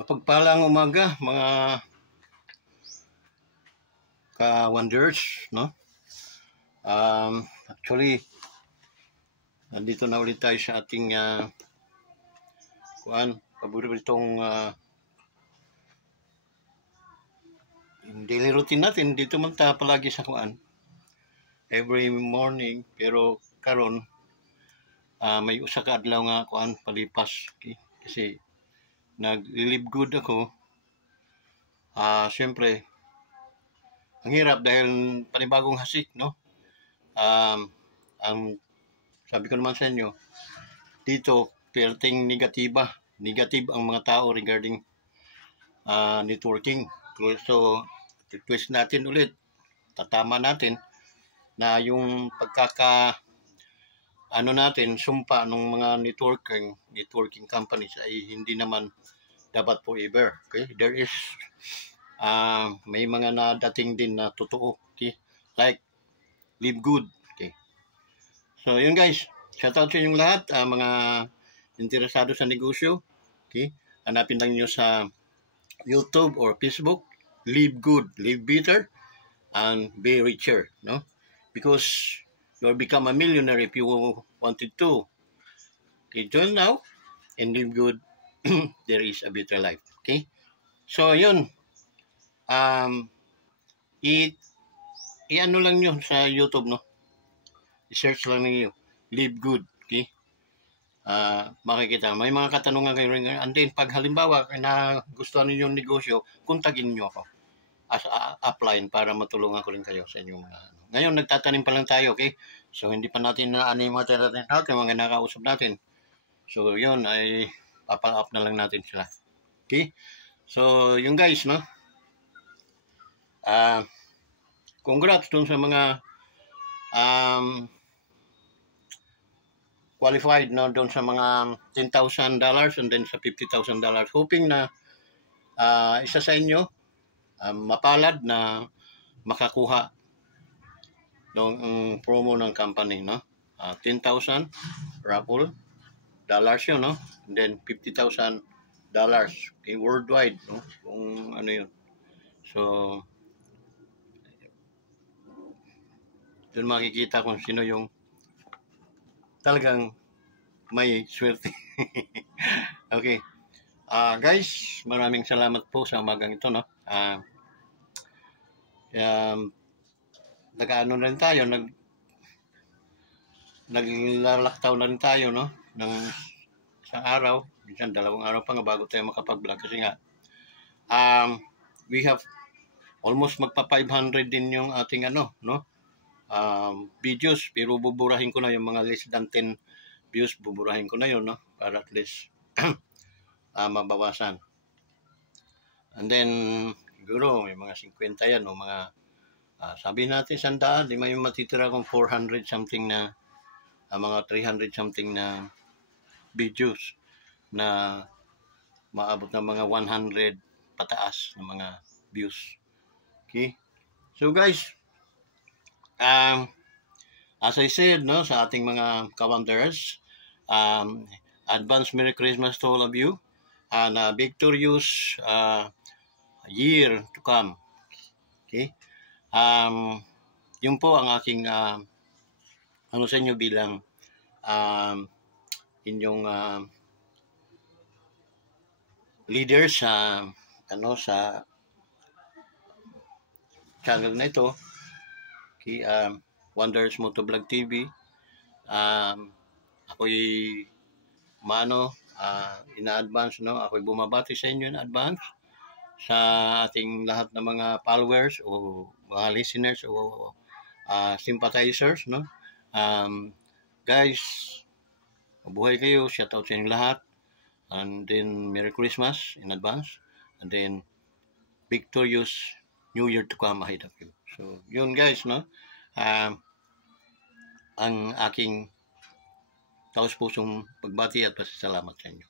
Mapagpalang umaga mga ka-wonders, no? Actually, nandito na ulit tayo sa ating paboritong daily routine natin. Dito man ta palagi sa every morning, pero karon may usa ka adlaw nga palipas, okay? Kasi nag-live good ako. Siyempre, ang hirap dahil panibagong hasik, no? Ang sabi ko naman sa inyo, dito, perting negative ang mga tao regarding networking. So, twist natin ulit, tatama natin na yung sumpa ng mga networking companies ay hindi naman dapat forever. Okay? There is may mga nadating din na totoo. Okay? Like live good. Okay? So, yun guys. Shoutout sa inyong lahat, mga interesado sa negosyo. Okay? Hanapin lang nyo sa YouTube or Facebook. Live good, live better, and be richer. No? Because you'll become a millionaire if you wanted to. Okay, join now and live good. There is a better life. Okay? So, yun. I-ano lang nyo sa YouTube, no? I-search lang ninyo. Live good. Okay? Makikita. May mga katanungan kayo rin. And then, pag halimbawa na gusto ninyo yung negosyo, kuntagin nyo ako as upline para matulungan ko rin kayo sa inyong ngayon, nagtatanim pa lang tayo, okay? So, hindi pa natin na-animate natin mga nakausap natin. So, yun ay papal-up na lang natin sila. Okay? So, yung guys, no? Congrats dun sa mga qualified, no? Dun sa mga $10,000 and then sa $50,000. Hoping na isa sa inyo mapalad na makakuha ng promo ng company, no? 10,000 raffle dollars yun, no? And then $50,000 okay, worldwide, no? Kung ano yun. So, doon makikita kung sino yung talagang may swerte. Okay. Guys, maraming salamat po sa umagang ito, no? Nag-ano na rin tayo, naglalaktaw na rin tayo, no? Ng isang araw, minsan 2 araw pa nga bago tayo makapag-vlog kasi nga we have almost magpa 500 din yung ating no? Videos, pero buburahin ko na yung mga less than 10 views, buburahin ko na yun, no? Para at least mabawasan. And then siguro may mga 50 yan o mga sabi natin 100, di may matitira kung 400 something na mga 300 something na videos na maabot ng mga 100 pataas na mga views. Okay? So guys, as I said, no, sa ating mga ka-wonders, advance Merry Christmas to all of you and a victorious year to come. Okay? Yun po ang aking ano sa inyo bilang inyong leader sa sa channel na ito. Okay, Wonders Motovlog TV. Ako'y ina-advance, no? Ako'y bumabati sa inyo in advance sa ating lahat ng mga followers o mga listeners o sympathizers, no? Guys, mabuhay kayo. Shout out sa inyong lahat. And then Merry Christmas in advance. And then victorious New Year to come ahead of you. So, yun guys, no? Ang aking taos-pusong pagbati at pasasalamat sa inyo.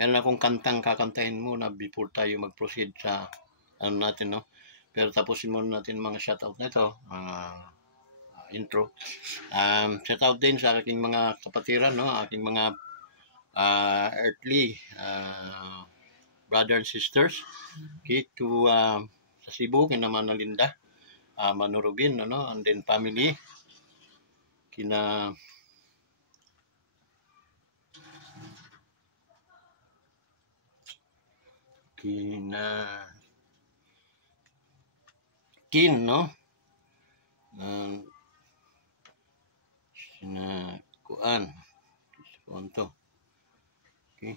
Meron akong kantang kakantahin muna before tayo mag-proceed sa natin, no? Pero tapusin muna natin mga shoutout na ito, mga intro. Shoutout din sa aking mga kapatiran, no? Aking mga earthly brothers and sisters, okay, to sa Cebu kina Manalinda, Manurubin, ano, and then family kina kina Kin, no, kina Kuan, to, okay,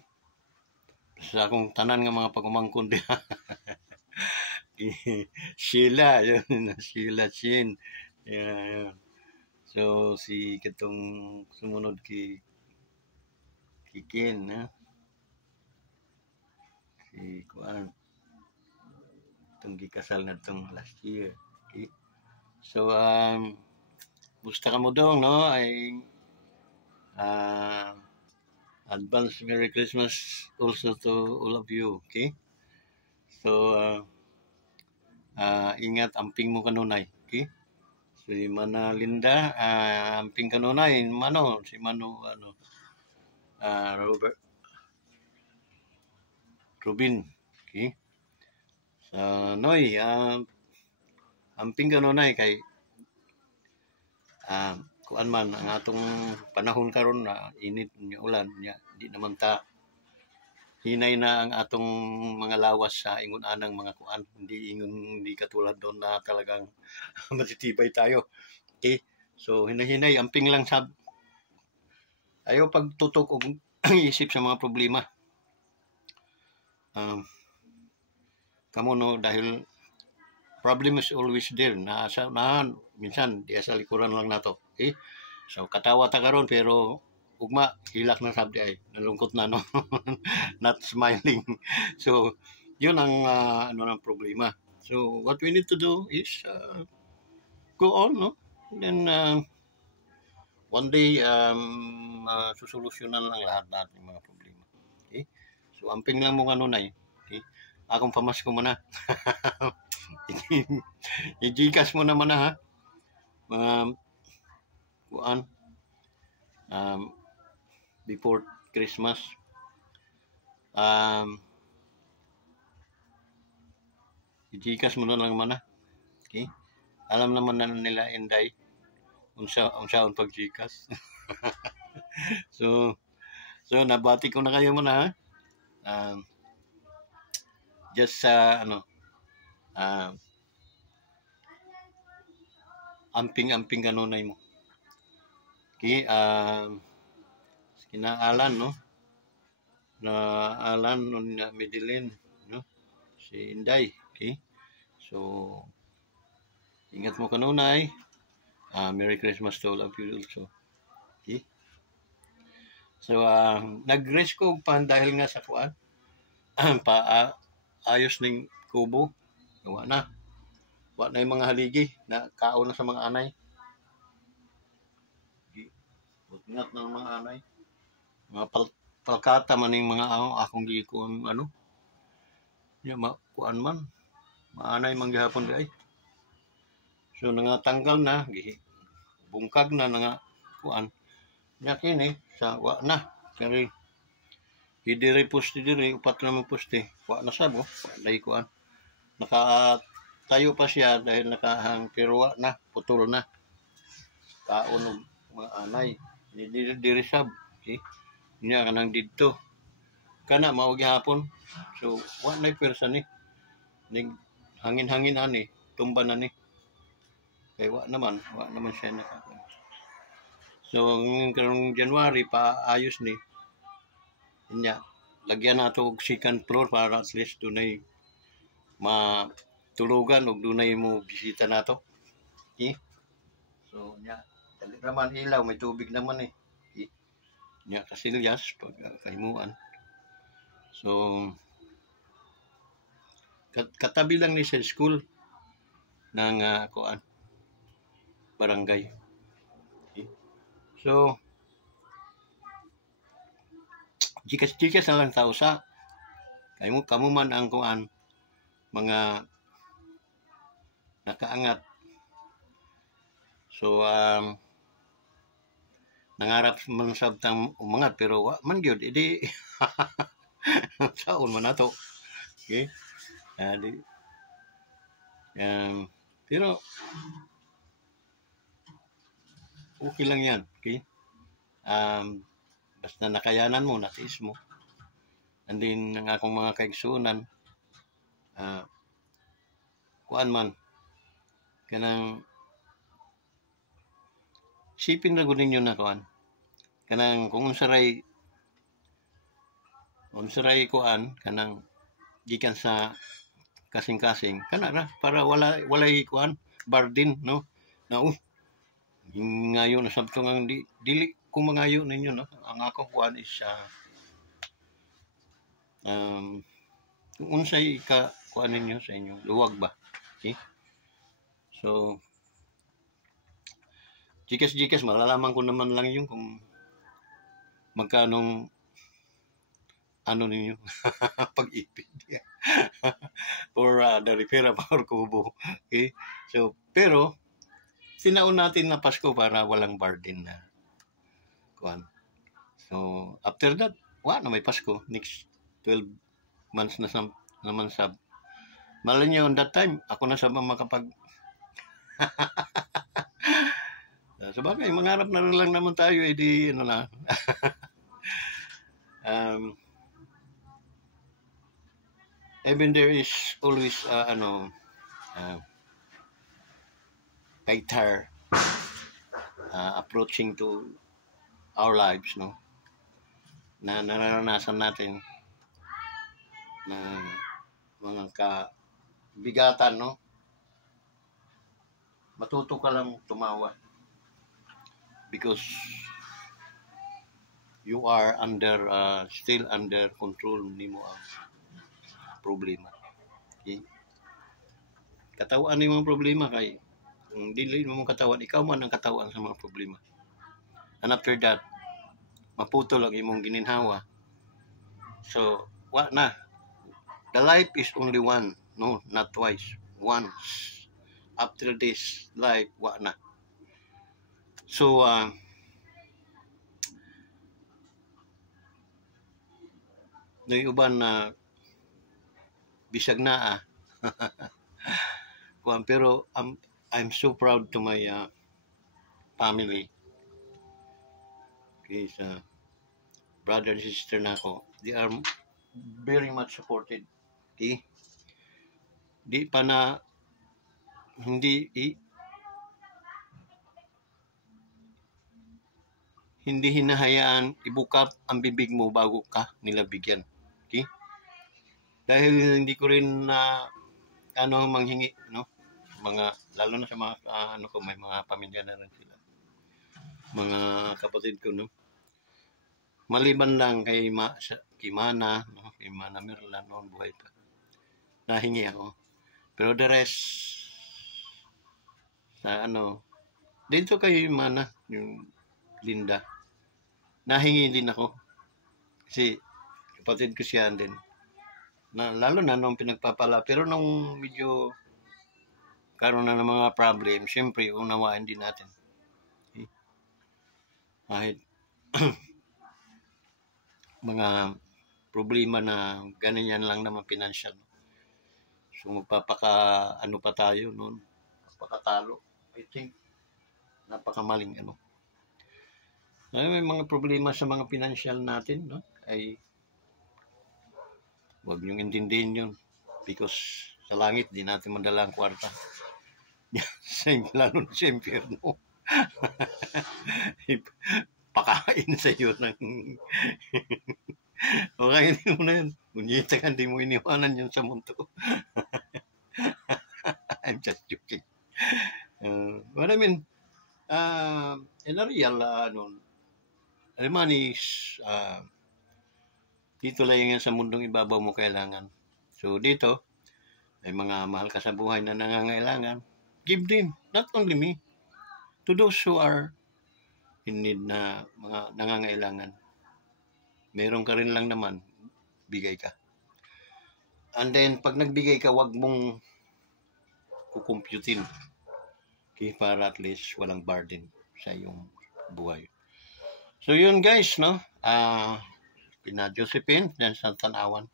sa akong tanan nga mga pagumangkon di Sheila, yun, Sheila Chin, yeah. So si katong sumunod Kin, ha? Si Kuan, itong gikasal na itong last year, okay. So musta ka mo dong, no, ay advance Merry Christmas also to all of you, okay. So ingat, amping mo kanunay, okay. Si Mana Linda, amping kanunay, Mano, si Mano, ano, Robert, Rubin, okay. Sa Noy, amping kanunay kay kuan man ang atong panahon karon na init nya ulan nya, di naman ta hinay na ang atong mga lawas sa ingon anang mga kuan, hindi katulad doon na talagang matitibay tayo, okay. So hinay-hinay, amping lang sab, ayaw pagtutok og isip sa mga problema, kamo no, dahil problem is always there, na minsan di sa likuran lang nato, okay. So katawa ta karon pero ugma hilak na sabdi ay nalungkot na, no. Not smiling. So yun ang ano ng problema. So what we need to do is go on, no, then one day susolusyonan lang lahat natin mga problema, okay. So amping lang mo ano na, okay. Akong pamasko mo na. I-Gcash mo naman na, ha, mga kuan, before Christmas, i-Gcash mo na lang man, okay. Alam naman na nila Inday unsaon pag Gcash. so nabati ko na kayo muna, ha. Just ano, amping kanunay mo, okay. Kinaalan, no, na Alan nun na Medellin, no, si Inday, okay. So ingat mo kanunay, Merry Christmas to all of you also, okay. So nag-rest ko pa dahil nga sa kuan, ayos ning kubo, gawa na yung mga haligi na kaon na sa mga anay, ingat ng mga anay, mga palkata man yung mga akong gikuan, ano, yung kuan man, maanay man gihapon di ay. So nangatanggal na, bungkag na nga kuan, nya kini sa wa na, kari idiri poste diri, upat naman poste, wa na sabo, dahil kuan, nakatayo pa siya dahil nakahang, pero wa na, putol na, kaon ng mga anay, diri sab, okay. Nya kanang didto kana mao gihapon, so wa na pwersa ni ning hangin-hangin ani, tumba na ni, kay wa naman siya nakaka. So karong January pa ayos ni nya, lagyan nato og second floor para at least dunay matulugan og dunay mo bisita nato, okay. So nya dali raman ilaw, may tubig naman eh, okay. Nya kasilyas pag kahimuan. So katabi lang ni sa school ng kuan, barangay, okay. So Gcash na lang tao sa kamo man ang kuan, mga nakaangat. So nangarap man sabtang umangat pero wa man gyud idi saon man nato. Okay? Di, pero okay lang yan. Okay? Basta nakayanan mo, natiis mo. And then, ang akong mga kaigsunan, kuan man, kanang sipin na gunin nyo na kuan. Kanang kung unsaray kuan, kanang gikan sa kasing-kasing, kanara, para walay kuan, bardin, no? Na, ngayon na sabtong ang dili ko mangayo ninyo, no? Ang akong kuan is, kung unsay kuan ninyo sa inyo, luwag ba? Okay? So, Gcash, malalaman ko naman lang yun kung magkanong ano ninyo pag-ipid or the repair or kubo. Okay? So, pero tinaon natin na Pasko para walang burden na kuan. So, after that, na may Pasko. Next 12 months na naman sab. Malay nyo, on that time, ako na sabang makapag sabagay, mangarap na rin lang naman tayo, edi ano na. Even there is always factor approaching to our lives, no, na nararanasan natin na mga kabigatan, no, matuto ka lang tumawa because you are still under control nimo ang problema. Okay? Katawaan ni mga problema kay kung dili mo katawan, ikaw man ang katawan sa mga problema. And after that, maputo lang imong gininhawa. So, na. The life is only one, no, not twice. Once. After this life, na. So, uban na bisag na pero I'm so proud to my family. Okay, sa brother and sister na ako, they are very much supported. Okay? Di pa na hindi hinahayaan ibukap ang bibig mo bago ka nila bigyan. Okay? Dahil hindi ko rin manghingi, no? Lalo na sa mga may mga pamilya na rin sila. Mga kapatid ko, no? Maliban lang kay Mana, no? Kay Mana Merlan noon buhay pa. Nahingi ako. Pero the rest sa dito kay Mana, yung Linda. Nahingi din ako. Kasi kapatid ko siya din. Lalo na nung pinagpapala. Pero nung medyo karoon na ng mga problem, siyempre unawain din natin. Okay? Kahit mga problema na ganyan lang naman financial. So magpapaka pa tayo noon. Napakatalo. I think napakamaling may mga problema sa mga financial natin, no? Ay huwag niyong intindihin yun because sa langit di natin madala ang kwarta. Lalo na sa impyerno. Pakain sa iyo ng okay, hindi mo na yun. Kunyita ka, hindi mo iniwanan yun sa mundo. I'm just joking. But I mean, in a real, money is, dito lang yan sa mundong ibabaw mo kailangan. So dito, may mga mahal ka sa buhay na nangangailangan. Give them, not only me, to those who are in need na mga nangangailangan. Meron ka rin lang naman, bigay ka. And then, pag nagbigay ka, wag mong kukumputin. Okay, para at least walang burden sa iyong buhay. So yun guys, no? Kina Josephine dyan sa Tanawan,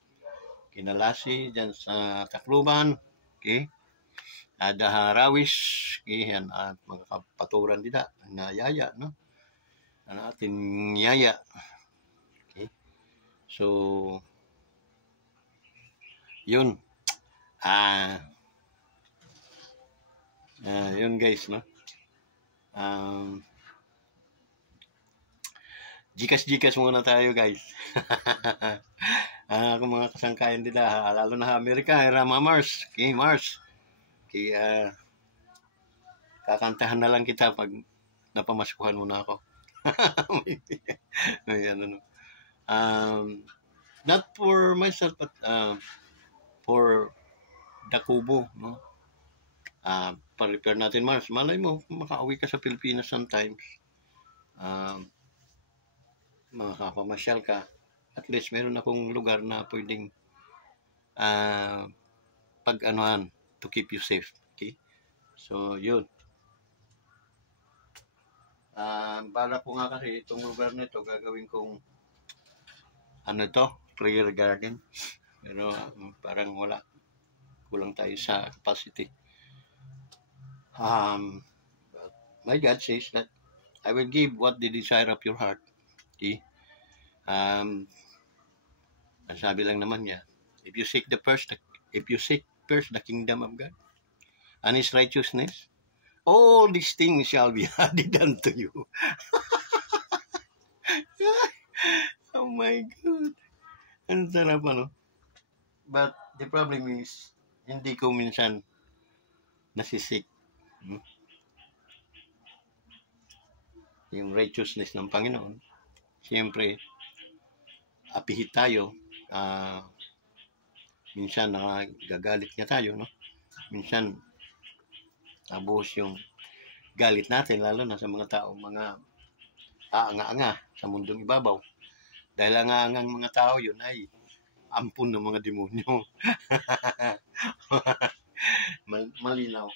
kina Lassie dyan sa Tacloban, okay? Ada Harawis, okay? Yan, at mga kapaturan dita na yaya, no? Ang ating yaya, okay? So yun, ah yun guys, no? Um, Jikas muna tayo guys. Kung mga kasangkayan nila, lalo na Amerika, Rama Mars, okay, Mars. Okay, kakantahan na lang kita pag napamaskuhan muna ako. May ano, no. Not for myself, but for the Kubo, no? Pa-repair natin Mars. Malay mo, makauwi ka sa Pilipinas sometimes. Makakapamasyal ka. At least meron akong lugar na pwedeng pag-anuhan to keep you safe. Okay? So, yun. Bala ko nga kasi itong lugar na ito, gagawin kong ano ito, prayer garden. Pero parang wala. Kulang tayo sa capacity. But my God says that I will give what the desire of your heart. Okay? Sabi lang naman niya, if you seek first the kingdom of God and His righteousness, all these things shall be added unto you. Oh my God. Ang sarap, ano? But the problem is, hindi ko minsan nasisik. Yung righteousness ng Panginoon. Siyempre, apihit tayo. Minsan nakagagalit niya tayo, no? Minsan, nabuhos yung galit natin, lalo na sa mga tao, mga aanga-anga sa mundong ibabaw. Dahil ang mga tao yun ay ampun ng mga demonyo. Malinaw.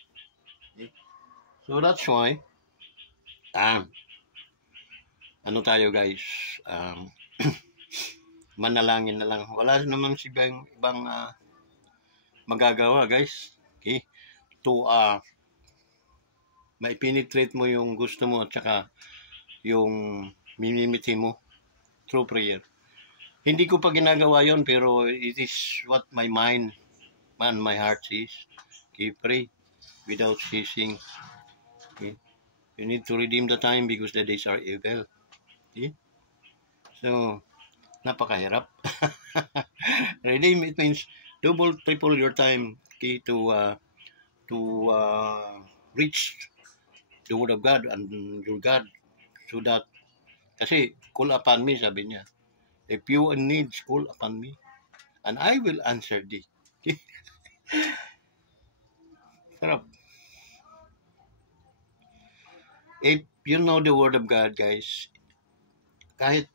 So that's why, ano tayo guys, manalangin na lang. Wala naman si ibang magagawa guys. Okay? To maipenetrate mo yung gusto mo at saka yung minimiti mo through prayer. Hindi ko pa ginagawa yon, pero it is what my mind and my heart says. Okay, pray without ceasing. Okay? You need to redeem the time because the days are evil. Okay? So, napakahirap. Redeem, it means double, triple your time, okay, to reach the word of God and your God, so that, kasi call upon me, sabi niya. If you need, call upon me and I will answer thee. Okay? Sarap. If you know the word of God, guys, kahit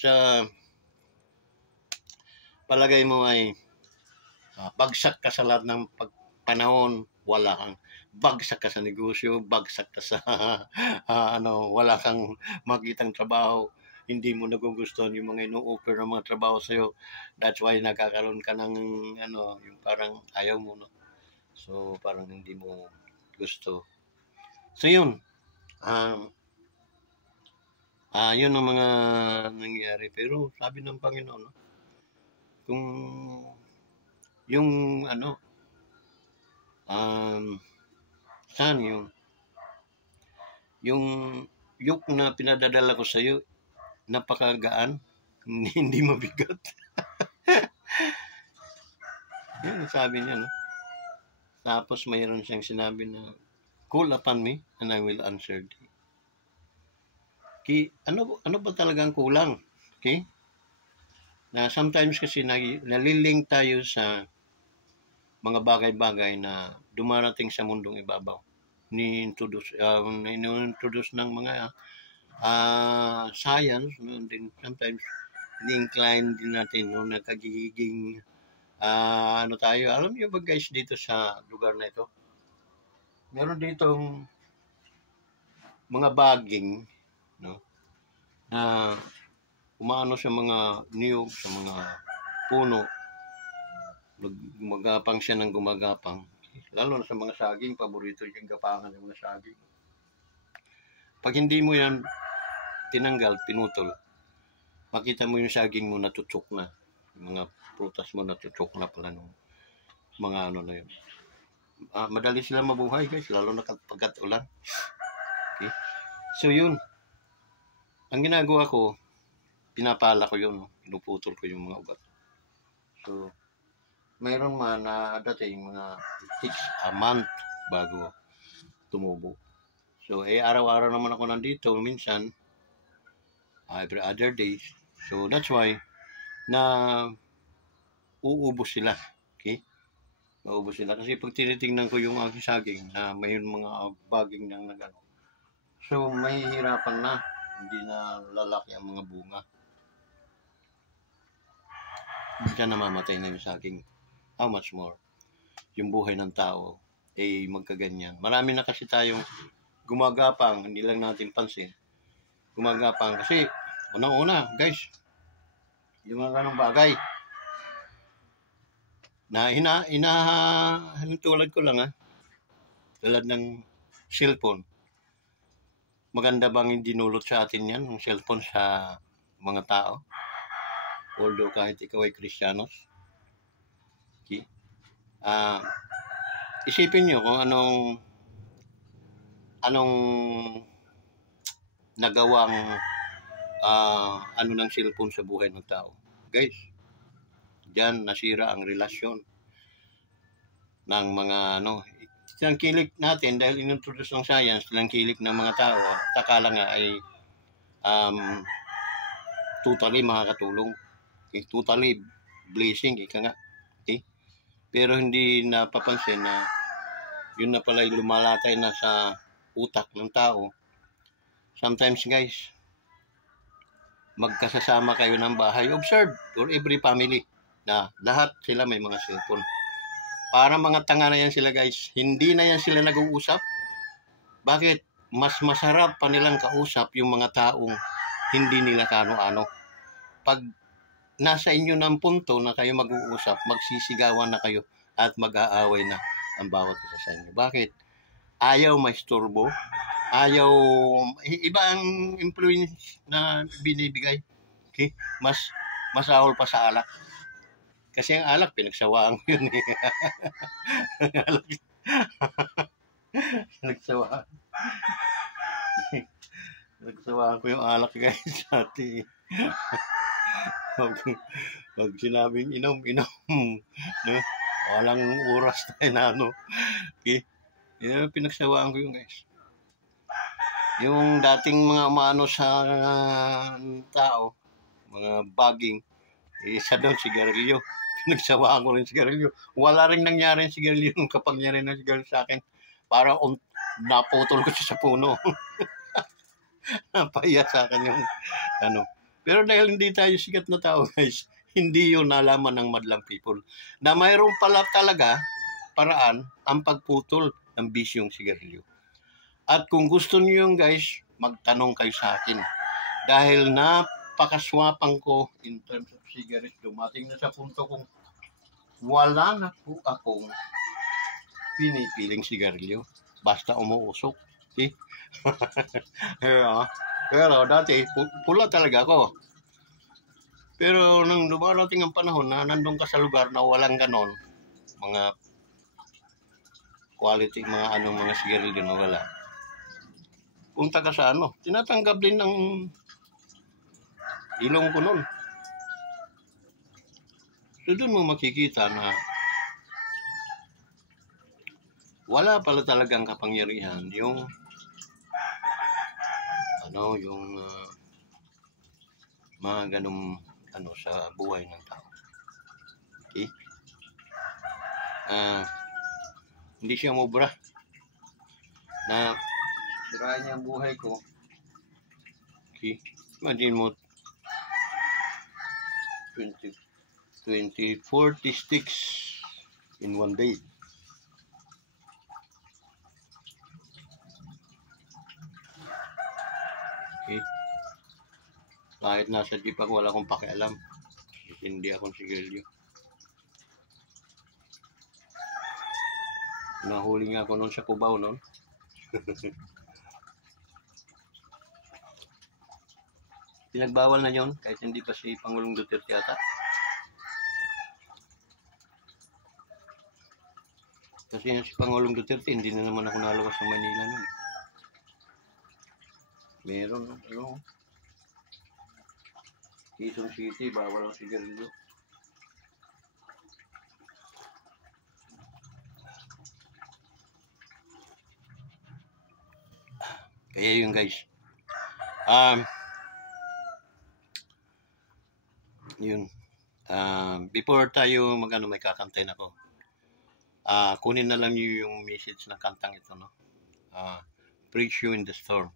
sa palagay mo ay bagsak ka sa lahat ng panahon, wala kang bagsak ka sa negosyo, bagsak ka sa wala kang makitang trabaho, hindi mo nagugustuhan yung mga ino-offer ng mga trabaho sa'yo. That's why nagkakaroon ka ng yung parang ayaw mo, no? So parang hindi mo gusto. So yun, yun ang mga nangyayari. Pero sabi ng Panginoon, no? Kung yung saan yung yoke na pinadadala ko sa iyo, napakagaan, hindi mabigat. Yun sabi niya, no? Tapos mayroon siyang sinabi na, call upon me and I will answer thee. Okay, ano ba talagang kulang? Okay? Na sometimes kasi naliling tayo sa mga bagay-bagay na dumarating sa mundong ibabaw. Ni-introduce ng mga science, no? And then sometimes ni-incline din natin, no, na kagiging tayo. Alam niyo ba guys, dito sa lugar na ito, meron ditong mga baging, no, na umano sa mga niyog, sa mga puno, gumagapang siya ng gumagapang. Lalo na sa mga saging, paborito yung gapangan ng mga saging. Pag hindi mo yan tinanggal, pinutol, makita mo yung saging mo natutsok na. Yung mga prutas mo natutsok na pala nung mga ano na yun. Madali sila mabuhay guys, lalo na kapag ulan. Okay? So yun, ang ginagawa ko, pinapala ko yun, pinuputol ko yung mga ugat. So, mayroon man na dating mga 6 a month bago tumubo. So, araw-araw naman ako nandito, minsan, every other days. So, that's why, na uubos sila. Okay? Naubos sila. Kasi pag tinitingnan ko yung aking saging na may mga baging nang nagano. So, mahihirapan na. Hindi na lalaki ang mga bunga. Diyan namamatay na yung saging. How much more? Yung buhay ng tao ay magkaganyan. Marami na kasi tayong gumagapang, hindi lang natin pansin. Gumagapang kasi unang-una, guys, yung mga ganong bagay na tulad ko lang tulad ng cellphone. Maganda bang dinulot sa atin yan, yung cellphone sa mga tao? Although kahit ikaw ay Kristiyanos. Okay? Isipin nyo kung anong nagawang ng cellphone sa buhay ng tao. Guys, diyan nasira ang relasyon ng mga tinangkilik natin dahil inintroduce ng science, tinangkilik ng mga tao, takala nga ay totally makakatulong. Okay? Totally blessing, ika nga. Okay? Pero hindi napapansin na yun na pala lumalatay na sa utak ng tao. Sometimes guys, magkasasama kayo ng bahay, observe for every family na lahat sila may mga cellphone. Para mga tanga na yan sila guys, hindi na yan sila nag-uusap. Bakit? Mas masarap pa nilang kausap yung mga taong hindi nila kano-ano. Pag nasa inyo ng punto na kayo mag-uusap, magsisigawan na kayo at mag-aaway na ang bawat isa sa inyo. Bakit? Ayaw maisturbo. Ayaw, iba ang influence na binibigay. Okay? Mas ahol pa sa alak. Kasi ang alak, pinagsawaan ko yun eh. Pinagsawaan ko yung alak guys. Dati. Pag sinabing inom. No? Walang oras tayo na Okay? Pinagsawaan ko yun guys. Yung dating mga umano sa tao, mga baging, isa doon sigarilyo. Pinagsawaan ko rin sigarilyo. Wala rin nangyari yung sigarilyo nung kapangyari ng sigarilyo sa akin. Parang naputol ko siya sa puno. Napahiya sa akin yung Pero dahil hindi tayo sikat na tao guys, hindi yun nalaman ng madlang people. Na mayroon pala talaga paraan ang pagputol ng bisyong sigarilyo. At kung gusto niyo yung guys, magtanong kayo sa akin. Dahil napakaswapang ko in terms of cigarette, dumating na sa punto kong wala na po akong pinipiling sigarilyo. Basta umuusok. Okay? Pero dati, pula talaga ako. Pero nung dumarating ang panahon na nandun ka sa lugar na walang ganon, mga quality, mga sigarilyo na wala, punta ka sa tinatanggap din ng ilong ko nun. So doon mo makikita na wala pala talagang kapangyarihan yung mga ganong sa buhay ng tao. Okay? Hindi siya mubra na sirain niya ang buhay ko. Okay? Imagine mo 40 sticks in one day. Okay? Kahit nasa jeep ako, wala akong pakialam. Hindi akong sigarilyo. Nahuli nga ako noon sa Cubao noon. Pinagbawal na yon kahit hindi pa si Pangulong Duterte ata. Kasi si Pangulong Duterte, hindi na naman ako nalawas sa Manila noon. Meron, pero Quezon City, bawal ang sigarilyo. Kaya yun guys. Yun. Before tayo magano may kakantayin ako. Kunin na lang niyo yung message ng kantang ito, no? Praise you in the storm.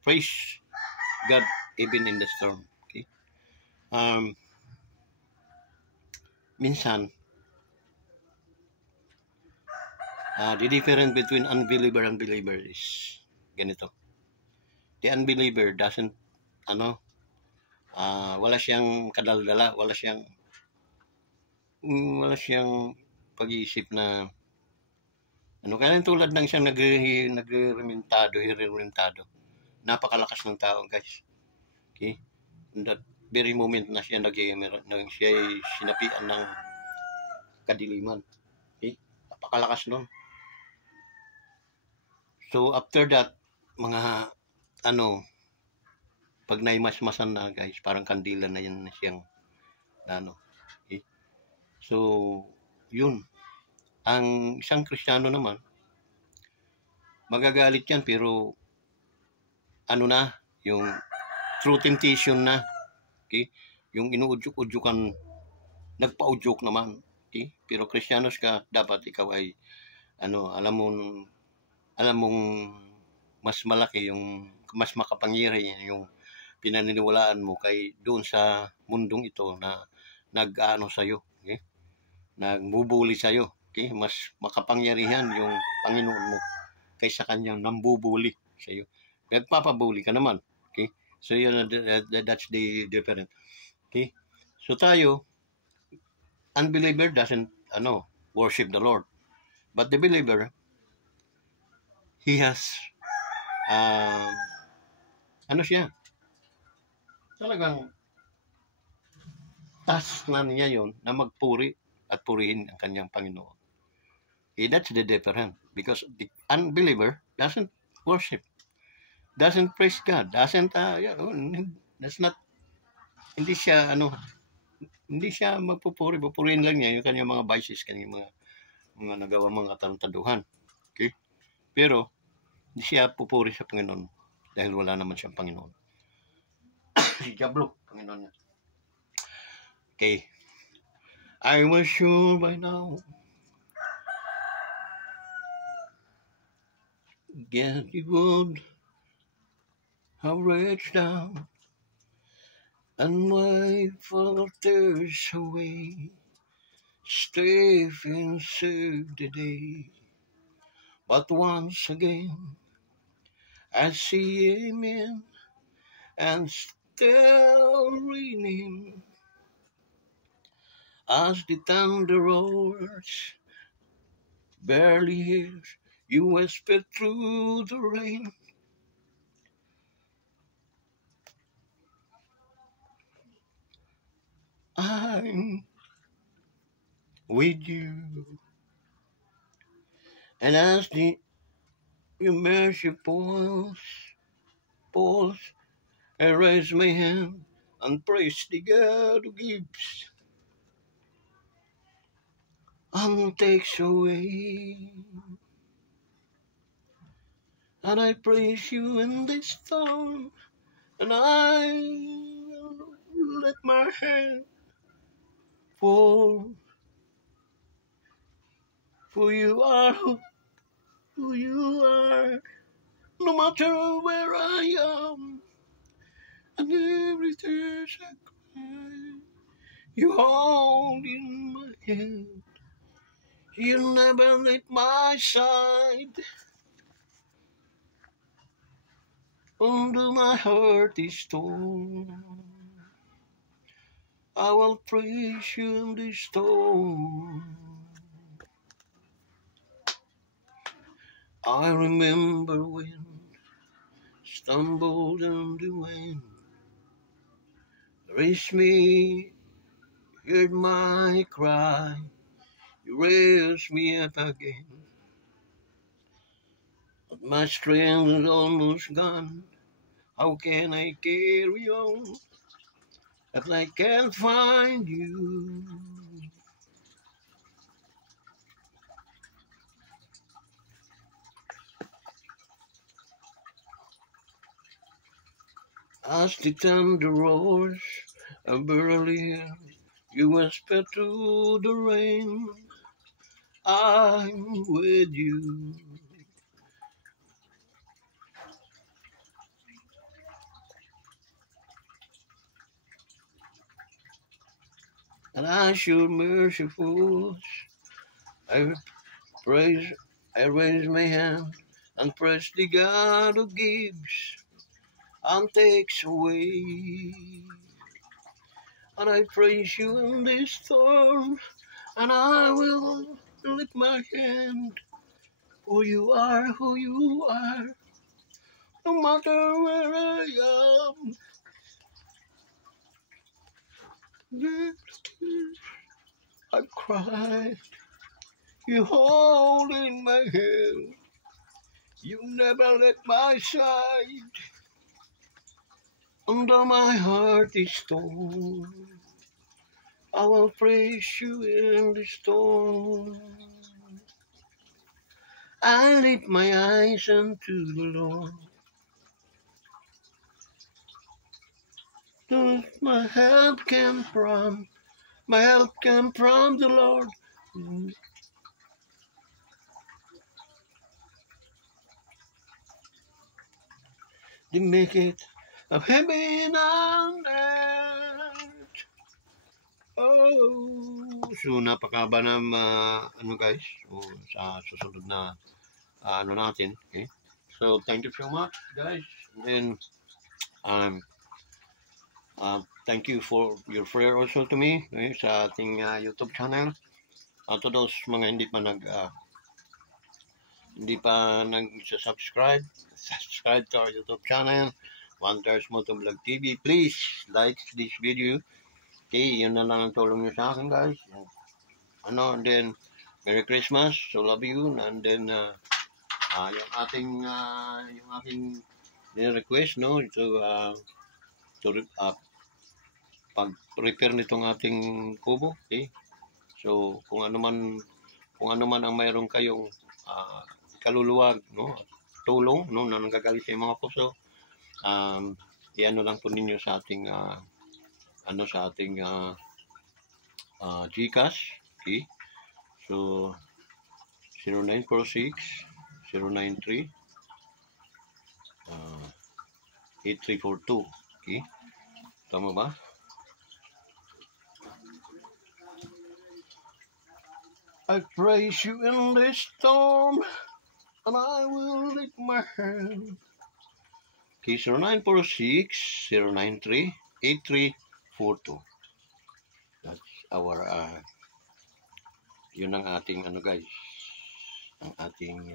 Praise God even in the storm. Okay? Minsan, the difference between unbeliever and believer is ganito. The unbeliever doesn't, wala siyang kadaldala, wala siyang pag-iisip na kaya tulad ng isang nagrementado, napakalakas ng tao, guys. Okay? In that very moment na siya siya ay sinapian ng kadiliman. Okay? Napakalakas nun. So after that, mga pag naimasmasan na, guys, parang kandila na yan na siyang okay? So yun, ang isang Kristiyano naman magagalit yan, pero yung true temptation na, okay? Yung inuudyok-udyukan, nagpa-udyok naman, okay? Pero Kristiyanos ka, dapat ikaw ay alam mong mas malaki, yung mas makapangyarihan yung pinaniniwalaan mo kay doon sa mundong ito na nag-ano sa'yo, okay? Nagbubuli sa'yo, okay? Mas makapangyarihan yung Panginoon mo kaysa kanyang nambubuli sa'yo. Nagpapabuli ka naman, okay? So yun, that's the difference, okay? So tayo, unbeliever doesn't worship the Lord, but the believer, he has siya, talagang task na niya yon na magpuri at purihin ang kanyang Panginoon. That's the difference, because the unbeliever doesn't worship, doesn't praise God, doesn't that's not, hindi siya magpupuri, pupurihin lang niya yung kanyang mga vices, kanyang mga nagawa, mga katantaduhan, okay? Pero hindi siya pupuri sa Panginoon dahil wala naman siyang Panginoon. Si Diablo, Panginoon niya. Okay. I was sure by now that you would have reached down and wiped falters away, strive and serve the day. But once again, I see amen and still raining as the thunder roars. Barely hears you whisper through the rain. I'm with you. And as your mercy falls, I raise my hand and praise the God who gives and takes away. And I praise you in this storm, and I let my hand fall. For you are who you are, no matter where I am, and every tear I cry, you hold in my hand. You never leave my side. Although my heart is torn, I will praise you in the storm. I remember when stumbled in the wind. Raise me, heard my cry. You raise me up again. But my strength is almost gone. How can I carry on if I can't find you? As the thunder roars, I barely hear you whisper through the rain. I'm with you. And as you're merciful, I praise, I raise my hand and praise the God who gives and takes away. And I praise you in this storm, and I will lift my hand, for you are who you are, no matter where I am. I cried, you hold in my hand, you never let my side, and though my heart is torn, I will praise you in the storm. I lift my eyes unto the Lord. Does my help came from, my help came from the Lord. To make it of heaven and earth. Oh, so napakaba na ano guys, so, sa susunod na ano natin, okay? So thank you so much guys. And then um thank you for your prayer also to me, okay, sa ating YouTube channel. To those mga hindi pa nag-subscribe, subscribe to our YouTube channel, Wonders Motovlog TV. Please like this video. Okay, yun na lang ang tulong nyo sa akin guys. And then Merry Christmas, so love you. And then yung ating request, no, to pag-repair nitong ating kubo. Okay, so kung ano man ang mayroon kayong kaluluwag, no, tulong, no, na nanggagaling sa mga puso, iano lang po ninyo sa ating GCash, okay? So 0946 093 8342, okay? Tama ba? I praise you in this storm, and I will lift my hand. Okay, 0946 093 8342. That's our yun ang ating guys, ang ating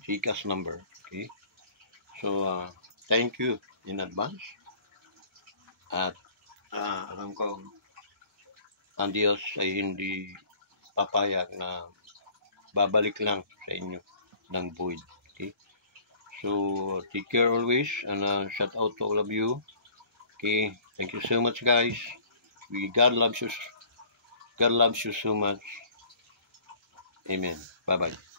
GCash number, okay? So thank you in advance, at alam ko ang Diyos ay hindi papayag na babalik lang sa inyo ng void, okay? So take care always, and shout out to all of you, okay? Thank you so much guys. God loves you so much. Amen. Bye bye.